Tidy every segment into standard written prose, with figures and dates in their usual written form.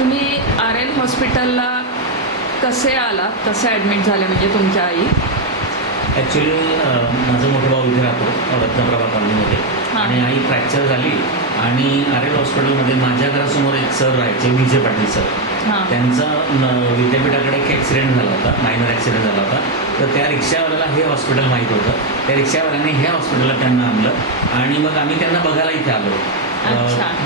तुम्ही RL हॉस्पिटलला कसे आला, कसे ॲडमिट झाले म्हणजे तुमच्या आई? ॲक्च्युली माझं मोठं भाऊ इथे राहतो रत्नप्रभा कॉलनीमध्ये आणि आई फ्रॅक्चर झाली आणि RL हॉस्पिटलमध्ये माझ्या घरासमोर एक सर राहायचे, विजय पाटील सर. त्यांचा विद्यापीठाकडे एक ॲक्सिडेंट झाला होता, मायनर ॲक्सिडेंट झाला होता. तर त्या रिक्षावाल्याला हे हॉस्पिटल माहीत होतं. त्या रिक्षावाल्याने ह्या हॉस्पिटलला त्यांना आणलं आणि मग आम्ही त्यांना बघायला इथे आलो.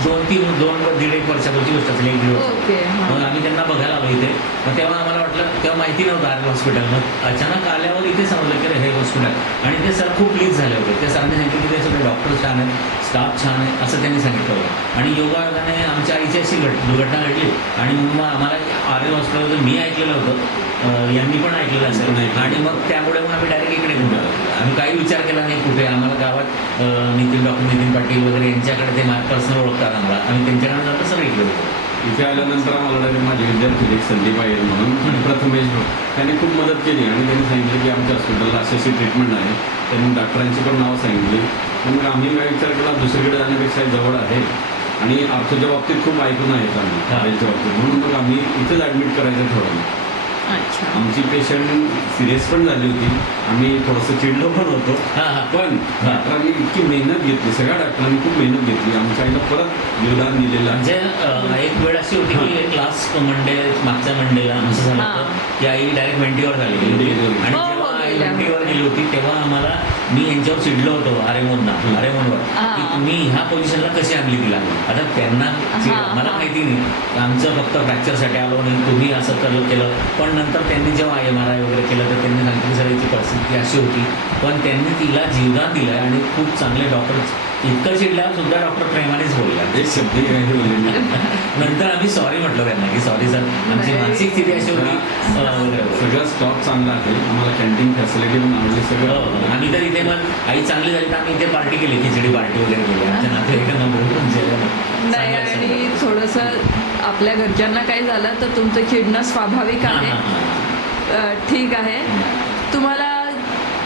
2-1.5 वर्षापूर्वीची गोष्ट असेल, 1-1.5 वर्ष. मग आम्ही त्यांना बघायला आलो इथे. मग तेव्हा आम्हाला वाटलं, तेव्हा माहिती नव्हतं RL हॉस्पिटल. मग अचानक आल्यावर इथे समजलं की हे हॉस्पिटल. आणि ते सर खूप प्लीज झाले होते. त्या सरांनी सांगितलं की ते सगळे डॉक्टर छान आहेत, स्टाफ छान आहे, असं त्यांनी सांगितलं होतं. आणि योगायोगाने आमच्या आईची अशी दुर्घटना घडली आणि मग आम्हाला RL हॉस्पिटल मी ऐकलेलं होतं, यांनी पण ऐकलेलं असेल नाही. आणि मग त्यामुळे मग आम्ही डायरेक्ट इकडे कुठे आम्ही काही विचार केला नाही कुठे. आम्हाला गावात डॉक्टर नितीन पाटील वगैरे यांच्याकडे ते पर्सनल ओळखतात आम्हाला. आम्ही त्यांच्याकडे जातं सगळं इकडे होतो. इथे आल्यानंतर आम्हाला डायरेक्ट माझे विद्यार्थी एक संदीप आहे म्हणून आणि प्रथमेश त्यांनी खूप मदत केली आणि त्यांनी सांगितलं की आमच्या हॉस्पिटलला अशी ट्रीटमेंट आहे. त्यांनी डॉक्टरांची पण नावं सांगितली. मग आम्ही काय विचार केला, दुसरीकडे जाण्यापेक्षा जवळ आहे आणि अर्थच्या बाबतीत खूप ऐकून आहेत आम्ही RLच्या बाबतीत, म्हणून मग आम्ही इथंच ॲडमिट करायचं ठरवलं. आमची पेशंट सिरियस पण झाली होती, आम्ही थोडंसं चिडलो पण होतो. पण डॉक्टरांनी इतकी मेहनत घेतली, सगळ्या डॉक्टरांनी खूप मेहनत घेतली, आमच्या आईला परत योगदान दिलेलं. म्हणजे एक वेळ अशी होती की लास्ट मंडे, मागच्या मंडेला असं झालं होतं की आई डायरेक्ट वेंटीवर झाली आणि जेव्हा आई वेंटीवर गेली होती तेव्हा आम्हाला मी यांच्यावर चिडलो होतो आरेमोनवर की तुम्ही ह्या पोझिशनला कशी आणली तिला. आता त्यांना मला माहिती नाही, आमचं फक्त फ्रॅक्चरसाठी आलो नाही, तुम्ही असं केलं. पण नंतर त्यांनी जेव्हा MRI वगैरे केलं तर त्यांनी सांगितलं की सगळ्याची परिस्थिती अशी होती, पण त्यांनी तिला जीवदान दिलं आणि खूप चांगले डॉक्टर. इतकं चिडल्यावर सुद्धा डॉक्टर प्रेमानेच बोलला. नंतर आम्ही सॉरी म्हटलं त्यांना की सॉरी सर, आमची मानसिक स्थिती अशी होती. सगळं स्टॉक चांगला आहे, आम्हाला कॅन्टीन फॅसिलिटी पण आवडली सगळं. आम्ही तर इथे मग आई चांगली झाली तर आम्ही इथे पार्टी केली, खिचडी पार्टी वगैरे केली आमच्या नातेवाईकांना बोलून जेवण. नाही, आणि थोडंसं आपल्या घरच्यांना काही झालं तर तुमचं चिडणं स्वाभाविक आहे. ठीक आहे. तुम्हाला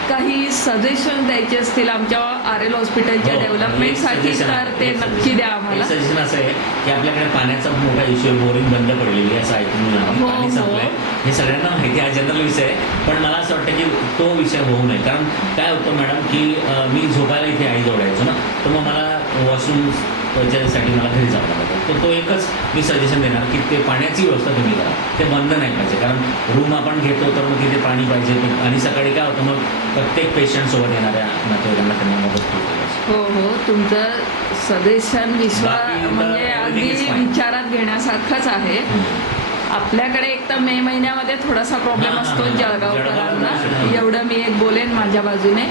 काही सजेशन द्यायचे असतील आमच्या RL हॉस्पिटलच्या डेव्हलपमेंटसाठी तर ते नक्की द्या आम्हाला. सजेशन असं आहे की आपल्याकडे पाण्याचा मोठा इश्यू, बोरिंग बंद पडलेली असं ऐकून पाणी संपलंय. हे सगळ्यांना माहिती आहे, जनरल विषय आहे. पण मला असं वाटतं की तो विषय होऊ नये. कारण काय होतं मॅडम की मी झोपायला इथे आई जोडायचो ना, तर मग मला वॉशरूम त्याच्यासाठी मला घरी जावं लागतं. तर तो एकच मी सजेशन देणार की ते पाण्याची व्यवस्था तुम्ही करा, ते बंद नाही पाहिजे. कारण रूम आपण घेतो तर मग तिथे पाणी पाहिजे. आणि सकाळी काय होतं मग प्रत्येक पेशंटसोबत येणाऱ्या नातेवाईकांना त्यांना मदत करतो. हो, तुमचं सजेशन म्हणजे अगदी विचारात घेण्यासारखंच आहे. आपल्याकडे एक तर मे महिन्यामध्ये थोडासा प्रॉब्लेम असतो जळगावकरांना, एवढं मी एक बोलेन माझ्या बाजूने.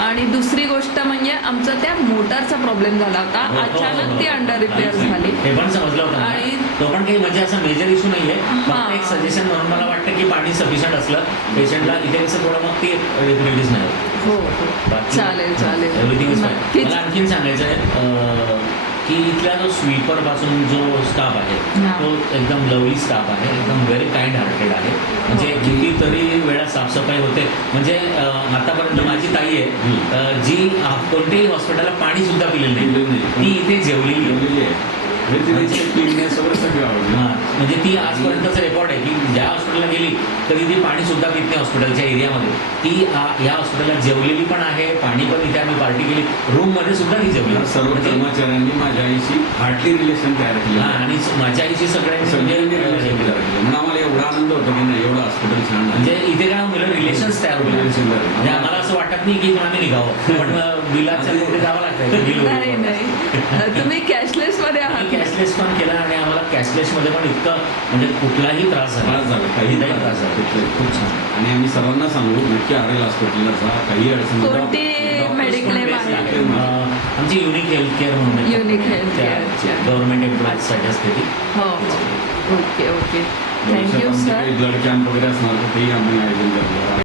आणि दुसरी गोष्ट म्हणजे आमचं त्या मोटरचा प्रॉब्लेम झाला होता, अचानक ती अंडर रिपेअर झाली. हे पण समजलं होतं आणि तो पण काही म्हणजे असा मेजर इश्यू नाहीये. फक्त एक सजेशन म्हणून मला वाटतं की पाणी सफिशियंट असलं पेशंटला इथे कसं थोडं मग ती रिलीज नाही होत. हो, चालेल. Everything is fine. मला आणखीन सांगायचं आहे की इथला जो स्वीपरपासून जो स्टाफ आहे तो एकदम लवली स्टाफ आहे, एकदम व्हेरी काइंड हार्टेड आहे. म्हणजे कितीतरी वेळा साफसफाई होते. म्हणजे आतापर्यंत माझी ताई आहे जी कोणत्याही हॉस्पिटलला पाणी सुद्धा पिलेलं नाही, ती इथे जेवलेली आहे. म्हणजे ती आजपर्यंतचा रेकॉर्ड आहे की ज्या हॉस्पिटलला गेली तरी ती पाणी सुद्धा पित नाही हॉस्पिटलच्या एरियामध्ये. ती या हॉस्पिटलला जेवलेली पण आहे, पाणी पण इथे आम्ही पार्टी केली, रूम मध्ये सुद्धा ती जेवली. सर्व कर्मचाऱ्यांनी माझ्या आईशी हार्टली रिलेशन तयार केलं आणि माझ्या आईशी सगळ्यांनी म्हणून आम्हाला एवढा आनंद होतो की नाही एवढं हॉस्पिटल छान. म्हणजे इथे काय मुलं रिलेशन्स तयार होईल. म्हणजे आम्हाला असं वाटत नाही की आम्ही निघावं, पण बिलाच्या पुढे जावं लागतं. नाही, तुम्ही कॅशलेस मध्ये आहात. कॅशलेस पण केला आणि आम्हाला कॅशलेस मध्ये पण इतकं म्हणजे कुठलाही त्रास झाला काही त्रास झाला खूप छान. आणि आम्ही सर्वांना सांगू नक्की RL हॉस्पिटलला जा, काही अडचण. कोणती मेडिक्लेम आहे आमची युनिक हेल्थ केअर म्हणून, युनिक हेल्थ केअर गव्हर्नमेंट एम्प्लॉईजसाठी असते ती. हो, okay. Thank you sir. Blood camp वगैरे असणार तर तेही आम्ही आयोजन करतो.